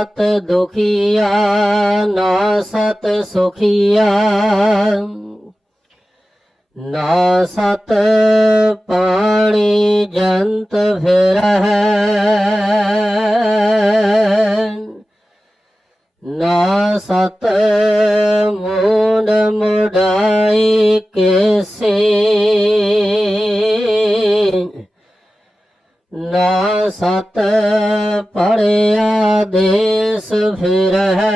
ਸਤ ਦੁਖੀਆ, ਨਾ ਸਤ ਸੁਖੀਆ। ਨਾ ਸਤ ਪਾਣੀ ਜੰਤ ਫਿਰਹਿ। ਨਾ ਸਤ ਮੂਡ ਮੁਡਾਈ ਕੇਸੇ ਨਾ ਪੜਿਆ ਦੇਸ ਫਿਰਹਿ।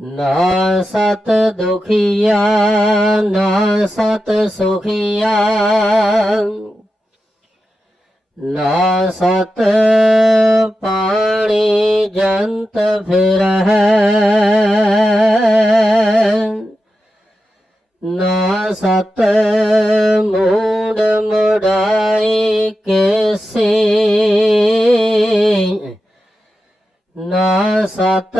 ਨਾ ਸਤ ਦੁਖੀਆ, ਨਾ ਸਤ ਸੁਖੀਆ। ਨਾ ਸਤ ਪਾਣੀ ਜੰਤ ਫਿਰਹਿ। ਸਤ ਮੂਡ ਮੁਡਾਈ ਕੇਸੇ। ਨਾ ਸਤ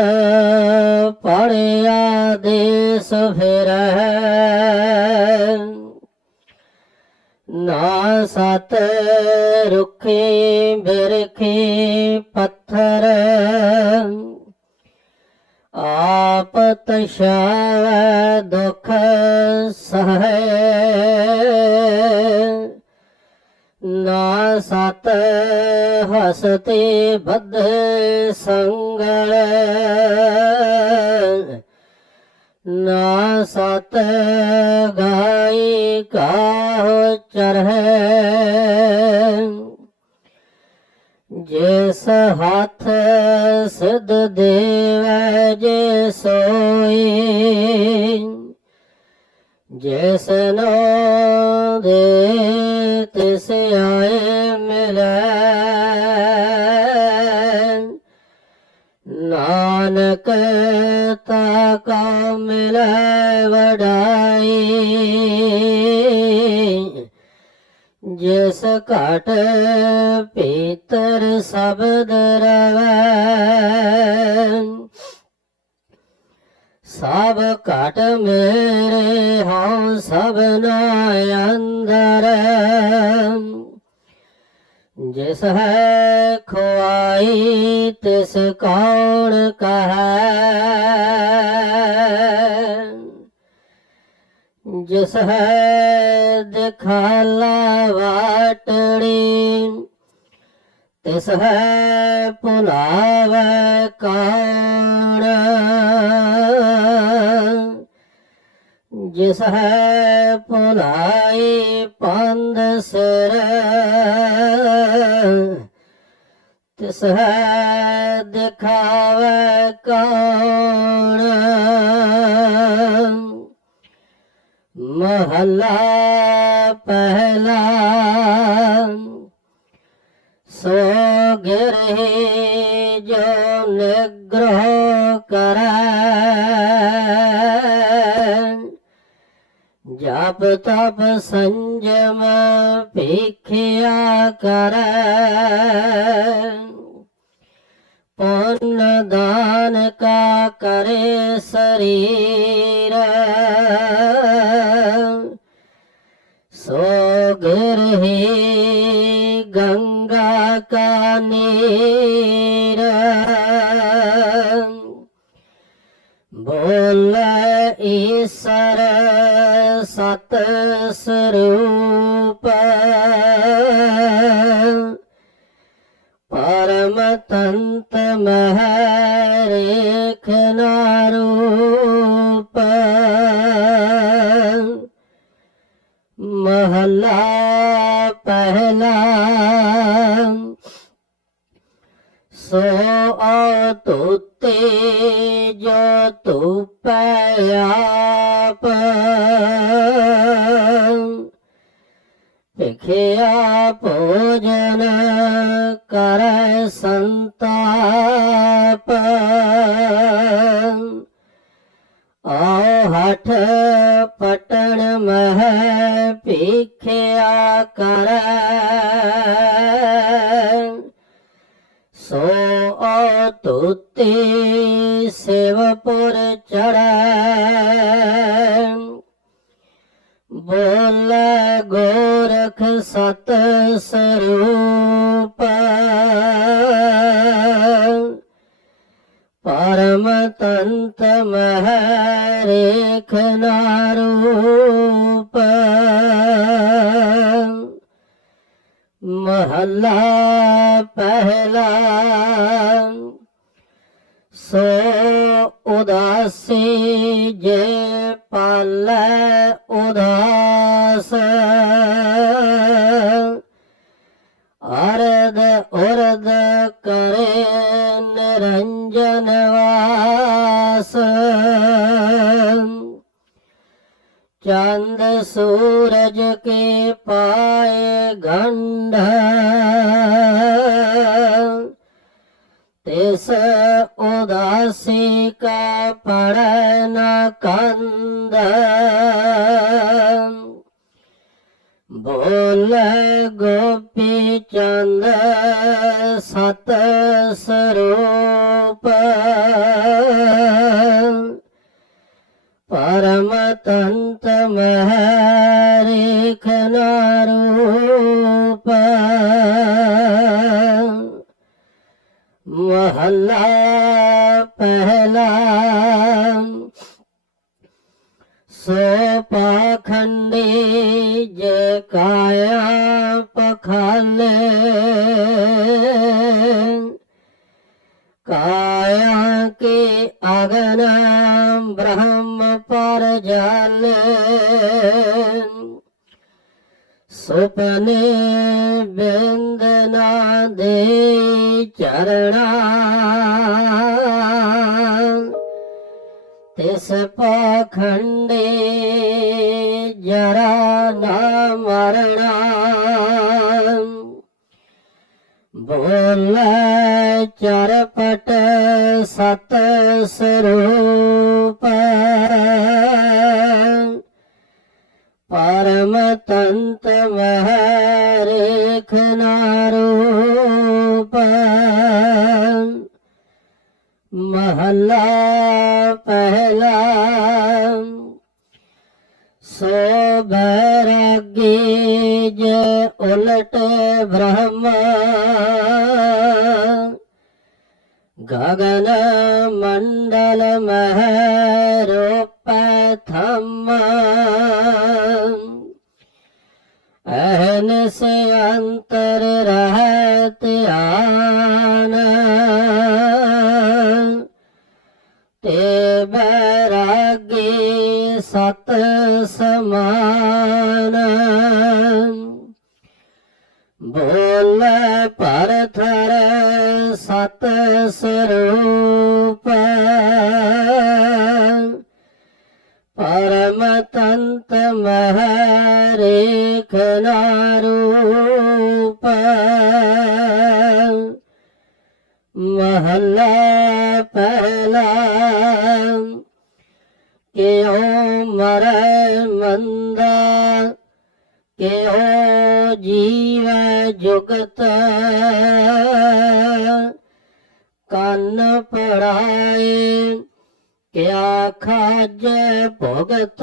ਪੜਿਆ ਦੇਸ ਫਿਰਹਿ ਨਾ ਸਤ ਰੁਖੇ ਬਿਰਖੇ ਪੱਥਰ। ਆਪ ਤਸ਼ਾਵੈ ਦੁਖ ਸਹੈ। ਨਾ ਸਤ ਹਸਤੇ ਬੱਧ ਸੰਗਲ। ਨਾ ਸਤ ਗਾਈ ਕਾਹ ਚਰਹਿ। ਜਿਸ ਹੱਥ ਸਿਧ ਦੇਵੈ, ਜੇ ਸੋਈ। ਜਿਸ ਨੋ ਦੇ ਤਿਸ ਆਏ ਮਿਲੈ, ਨਾਨਕ ਤਾ ਕਾ ਮਿਲੈ ਵਡਾਈ। ਜਿਸ ਘਟ ਪੀਤਰ ਸਬਦ ਰਵੈ ਸਭ ਘਟ ਮੇਰੇ ਹਉ ਸਭਨਾ ਅੰਦਰ। ਜਿਸ ਹੈ ਖੁਆਈ, ਤਿਸ ਕੌਣ ਕਹੈ। ਜਿਸ ਹੈ ਦਿਖਾਲਾ ਵਾਟੜੀ ਤਿਸ ਹੈ ਭੁਲਾਵੈ ਕੌਣ। ਜਿਸ ਹੈ ਭੁਲਾਈ ਪੰਦ ਸਿਰ। ਤਿਸ ਹੈ ਦਿਖਾਵੈ ਕੌਣ। ਮਹੱਲਾ ਪਹਿਲਾ। ਸੋ ਗਿਰੇ ਜੋ ਨਿਗ੍ਰਹ ਕਰੈ ਜਪ ਤਪ ਸੰਜਮ ਭੀਖਿਆ ਕਰੈ ਪੁੰਨ ਦਾਨ ਕਾ ਕਰੇ ਸਰੀਰ। ਸੋ ਗਿਰਹੀ ਗੰਗਾ ਬੋਲ ਈਸਰ ਸਤ ਸਰੂਪ ਪਰਮ ਤੰਤ ਮਹਰੇਖ ਨਾਰੂਪ ਮਹਲਾ ਪਹਿਲਾ सो अतु जतु पयाप पो पूजन कर सन्ताप ਸਤ ਸਰੂਪ। ਪਰਮ ਤੰਤ ਮਹਿ ਰੇਖ ਨਾਰੂਪ ਮਹੱਲਾ ਪਹਿਲਾ। ਸੋ ਉਦਾਸੀ ਜੇ ਪਾਲੈ ਉਦਾਸ। ਕਰੇ ਨਿਰੰਜਨ ਵਾਸ ਚੰਦ ਸੂਰਜ ਕੇ ਪਾਏ ਗੰਢ ਤਿਸ ਉਦਾਸੀ ਕਾ ਪੜੈ ਨ ਕੰਦ ਬੋਲ ਗੋਪੀ ਚੰਦ ਸਤ ਸਰੂਪ। ਪਰਮ ਤੰਤ ਮਹਿ ਨਾਰੂਪ ਮਹੱਲਾ ਪਹਿਲਾ। ਸੋ ਪਾਖੰਡੀ ਜੇ ਕਾਇਆ ਪਖਾਲੇ ਕਾਇਆ ਕੇ ਅਗਨ ਬ੍ਰਹਮ ਪਰ ਜਾਲੇ ਸੁਪਨੇ ਬਿੰਦ ਨਾ ਦੇ ਚਰਣਾ। ਤਿਸ ਪਾਖੰਡੇ ਜਰਾ ਨਾ ਮਰਣਾ। ਬੋਲ ਚਰਪਟ ਸਤ ਸਰੂਪ। ਪਰਮ ਤੰਤ ਮਹਿ ਨਾਰੂਪ। महला पहला शोभराज्ञ उलट ब्रह्म। गगन मण्डलमहपथम् अहन से अंतर रहत आना। ਸਤ ਸਮਾਨ। ਬੋਲ ਪਰਥਰ ਸਤ ਸਰੂਪ। ਪਰਮ ਤੰਤ ਮਹਿ ਰੇਖ ਮਹੱਲਾ ਕਿਉ ਜੀਵ ਜੁਗਤ? ਕੰਨ ਪੜਾਏ, ਕਿਆ ਖਾਜ ਭੁਗਤ?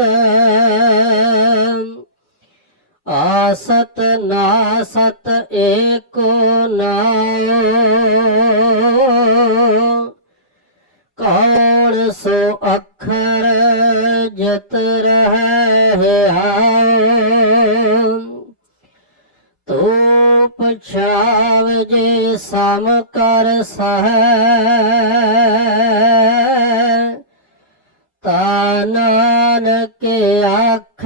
ਆਸਤ ਨਾਸਤ ਏਕੋ ਨਾਉ। ਕੌਣ ਸੋ ਅੱਖਰ ਜਤ ਰਹਿ ਹਾਉ ਤੂੰ ਪਛਾਵ ਸਮ ਕਰ ਸਹਿ, ਤਾ ਨਾਨਕ ਆਖ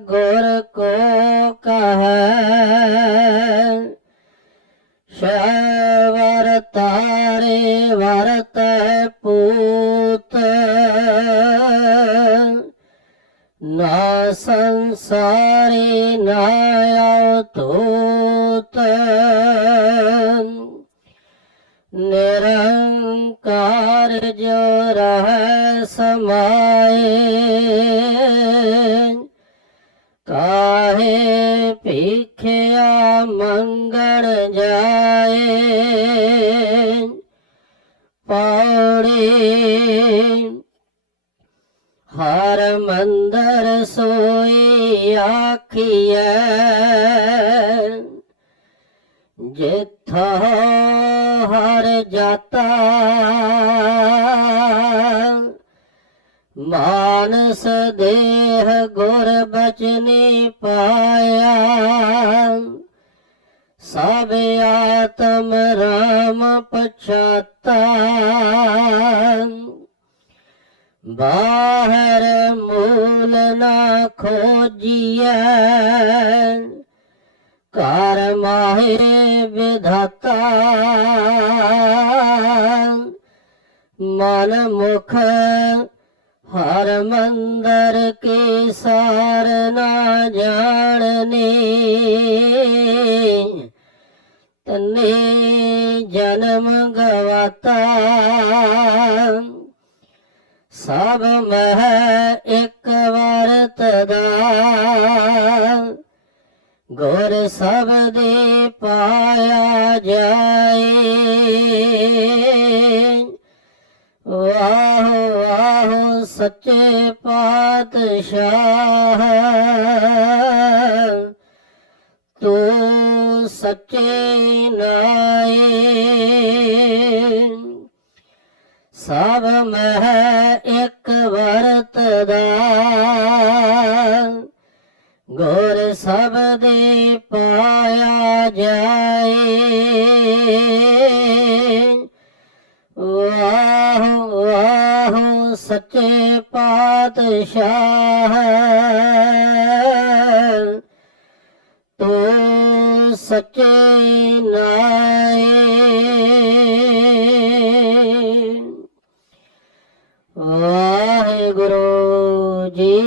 ਗੁਰ ਕੋ ਕਹੈ। ਸ਼ਵਰ ਤਾਰੇ ਵਰਤ ਪੂਤ ਆ ਸੰਸਾਰੀ ਨਾ ਆਉ ਤੂਤ ਨਿਰੰਕਾਰ ਜੋ ਰਹਿ ਸਮਾਏ ਕਾਹੇ ਭੀਖਿਆ ਮੰਗਣ ਜਾਏ। ਪੌੜੀ ਅੰਦਰ ਮੰਦਰ ਸੋਈ ਆਖੀਐ, ਜਿਥਾ ਹਰ ਜਾਤਾ ਮਾਨਸ ਦੇਹ ਗੁਰ ਬਚਨੀ ਪਾਇਆ, ਸਭ ਆਤਮ ਰਾਮ ਪਛਾਤਾ। ਬਾਹਰ ਮੂਲ ਨਾ ਖੋਜੀਐ। ਕਰ ਮਾਹੇ ਵਿਧਾਤਾ। ਮਨ ਮੁਖ ਹਰ ਮੰਦਰ ਕੀ ਸਾਰ ਨਾ ਜਾਣਨੀ। ਤਨੇ ਜਨਮ ਗਵਾਤਾ। ਸਭ ਮਹਿ ਇੱਕ ਵਰਤ ਵਰਤਦਾ ਗੁਰ ਸਬਦੇ ਪਾਇਆ ਜਾਏ। ਵਾਹ ਵਾਹ ਸੱਚੇ ਪਾਤਸ਼ਾਹ। ਤੂੰ ਸੱਚੇ ਨਾਏ। ਸਭ ਮਹਿ ਇੱਕ ਵਰਤਦਾ ਗੁਰ ਸਬਦੇ ਪਾਇਆ ਜਾਏ। ਵਾਹ ਵਾਹ ਸੱਚੇ ਪਾਤਸ਼ਾਹ। ਤੂੰ ਸੱਚੇ ਨਾਏ ਵਾਹਿਗੁਰੂ ਜੀ